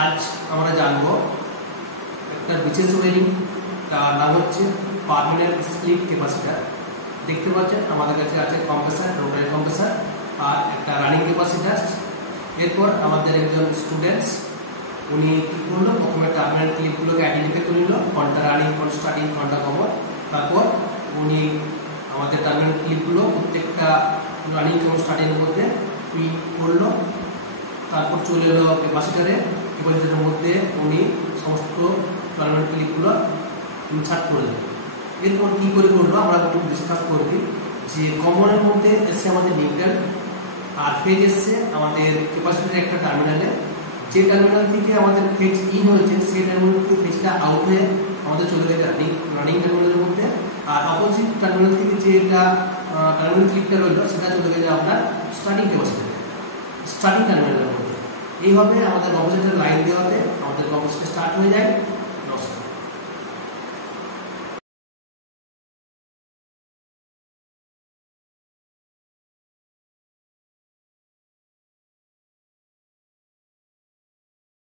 আজ আমরা জানবো একটা বিশেষ ওয়েরিং, তার নাম হচ্ছে পার্মানেন্ট স্প্লিট ক্যাপাসিটর। দেখতে পাচ্ছেন আমাদের কাছে আছে কম্প্রেসার, রোটারি কম্প্রেসার আর একটা রানিং ক্যাপাসিটর। এরপর আমাদের একজন স্টুডেন্টস উনি কি করলো, প্রথমে টার্মিনাল ক্লিপগুলোকে আইডেন্টিফাই করে নিল, কোনটা রানিং, কোনটা স্টার্টিং, কোনটা কমন। তারপর উনি আমাদের টার্মিনাল ক্লিপগুলো প্রত্যেকটা রানিং এবং স্টার্টিংয়ের মধ্যে ক্লিপ করলো। তারপর চলে এলো ক্যাপাসিটরের মধ্যে উনি সমস্ত টার্মিনাল ক্লিপগুলো ইনসার্ট করলেন। এরপর কী করে করলো আমরা একটু ডিসকাস করবি যে কমনের মধ্যে এসে আমাদের নিউট্রাল আর ফেজ এসছে আমাদের ক্যাপাসিটরের একটা টার্মিনালে। যে টার্মিনাল থেকে আমাদের ফেজ ইন হয়েছে সেই টার্মিনাল থেকে ফেজটা আউট হয়ে আমাদের চলে গেছে রানিং টার্মিনালের মধ্যে, আর অপোজিট টার্মিনাল থেকে যে এটা টার্মিনাল ক্লিপটা রইলো সেটা চলে গেছে আপনার স্টার্টিং ক্যাপাসিটরে, স্টার্টিং টার্মিনালের মধ্যে। এইভাবে আমাদের কম্পারেটর লাইন দেওয়াতে আমাদের কম্পারেটর স্টার্ট হয়ে যায়।